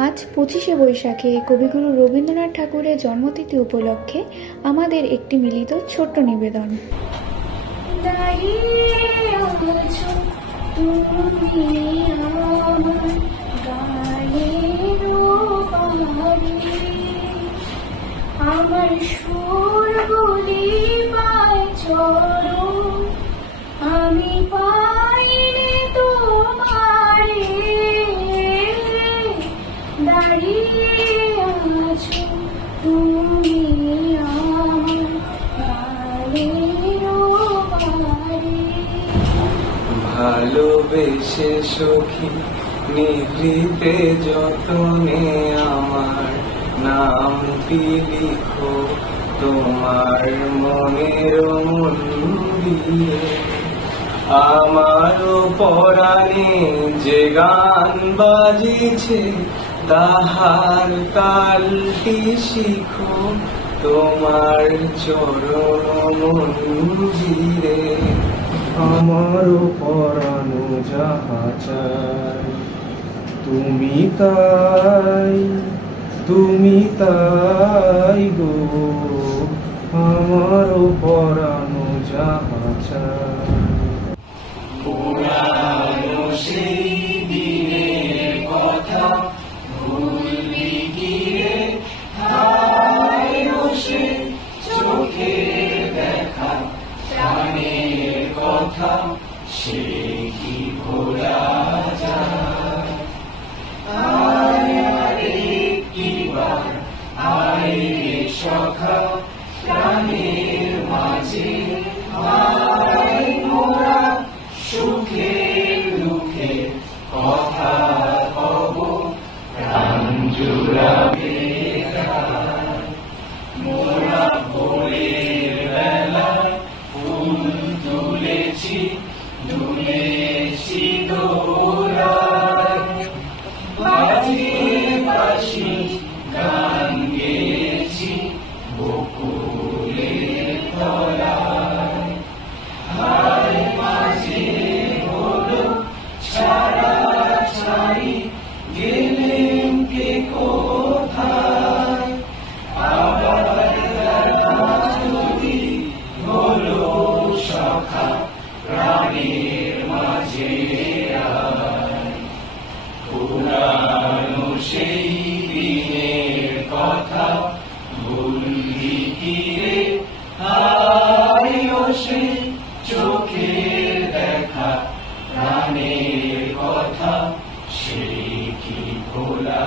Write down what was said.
আজ 25শে বৈশাখে কবিগুরু রবীন্দ্রনাথ ঠাকুরের জন্মতিথি উপলক্ষে আমাদের একটি মিলিত ছোট্ট নিবেদন। আমার সুর বলি পায় চরণ, আমি পাইনি তোমারে, দাঁড়িয়ে আছো তুমি আমার গানের পারে। ভালোবেসে সখী নিভৃতে যতনে আমার নামটি লিখো তোমার মনের মন্দিরে। আমারও পরাণে যে গান বাজিছে তাহার তালটি শিখো তোমার চরণ মঞ্জিরে। আমারও পরানো যাহা চাই তুমি তাই, তুমি তাই গো। আমারও পরানো যাহা চাই। পুরানো সেই দিনের কথা ভুলবি কি রে, হায় ও সে চোখে দেখা প্রাণের কথা, সে কি ভোলা যায়। আয় আরে কিবার আয় রে সখা প্রাণের মাঝে, আয় মোরা সুখে দুঃখে কথা কব প্রাণ জুড়াবে। মোরা ভোরের বেলা ফুল তুলেছি, তুলেছি দোলায়, বাজিয়ে বাঁশি গান গেয়েছি বকুলের তলায়। হায় মাঝে হলো ছাড়া ছাড়ি, গেলেন কে কোথায়, আবার যদি হলো সখা প্রাণের মাঝে আয়। পুরানো সেই দিনের কথা ভুলবি কি রে, হায় ও সে চোখের দেখা প্রাণের কথা, সে কি ভোলা